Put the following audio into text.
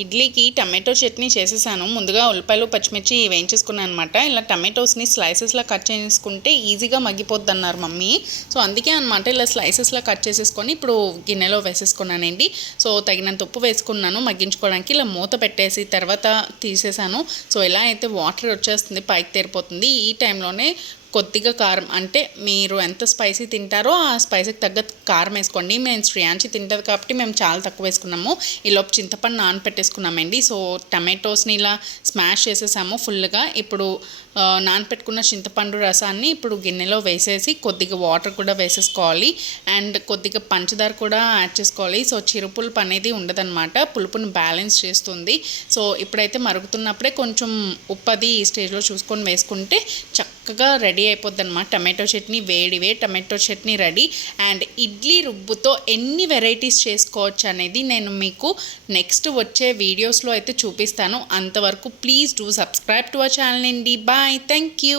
ఇడ్లీకి టమాటో చట్నీ చేసేసాను. ముందుగా ఉల్లిపాయలు పచ్చిమిర్చి వేయించేసుకున్నాను అనమాట ఇలా టమాటోస్ని స్లైసెస్లా కట్ చేసుకుంటే ఈజీగా మగ్గిపోద్ది అన్నారు మమ్మీ. సో అందుకే అనమాట ఇలా స్లైసెస్లా కట్ చేసేసుకొని ఇప్పుడు గిన్నెలో వేసేసుకున్నానండి. సో తగినంత ఉప్పు వేసుకున్నాను. మగ్గించుకోవడానికి ఇలా మూత పెట్టేసి తర్వాత తీసేసాను. సో ఎలా అయితే వాటర్ వచ్చేస్తుంది పైకి తెరిపోతుంది. ఈ టైంలోనే కొద్దిగా కారం అంటే మీరు ఎంత స్పైసీ తింటారో ఆ స్పైసీకి తగ్గ కారం వేసుకోండి. మేము శ్రేయాంచి తింటుంది కాబట్టి మేము చాలా తక్కువ వేసుకున్నాము. ఈలోపు చింతపండు నానపెట్టేసుకున్నామండి. సో టమాటోస్ని ఇలా స్మాష్ చేసేసాము ఫుల్గా. ఇప్పుడు నానపెట్టుకున్న చింతపండు రసాన్ని ఇప్పుడు గిన్నెలో వేసేసి కొద్దిగా వాటర్ కూడా వేసేసుకోవాలి. అండ్ కొద్దిగా పంచదార కూడా యాడ్ చేసుకోవాలి. సో చిరుపులుపు అనేది ఉండదన్నమాట. పులుపుని బ్యాలెన్స్ చేస్తుంది. సో ఇప్పుడైతే మరుగుతున్నప్పుడే కొంచెం ఉప్పది ఈ స్టేజ్లో చూసుకొని వేసుకుంటే చక్క చక్కగా రెడీ అయిపోద్ది అనమాట tomato chutney వేడివే tomato chutney ready. And idli రుబ్బుతో ఎన్ని వెరైటీస్ చేసుకోవచ్చు అనేది నేను మీకు నెక్స్ట్ వచ్చే వీడియోస్లో అయితే చూపిస్తాను. అంతవరకు please do subscribe to our channel అండి. బాయ్. Thank you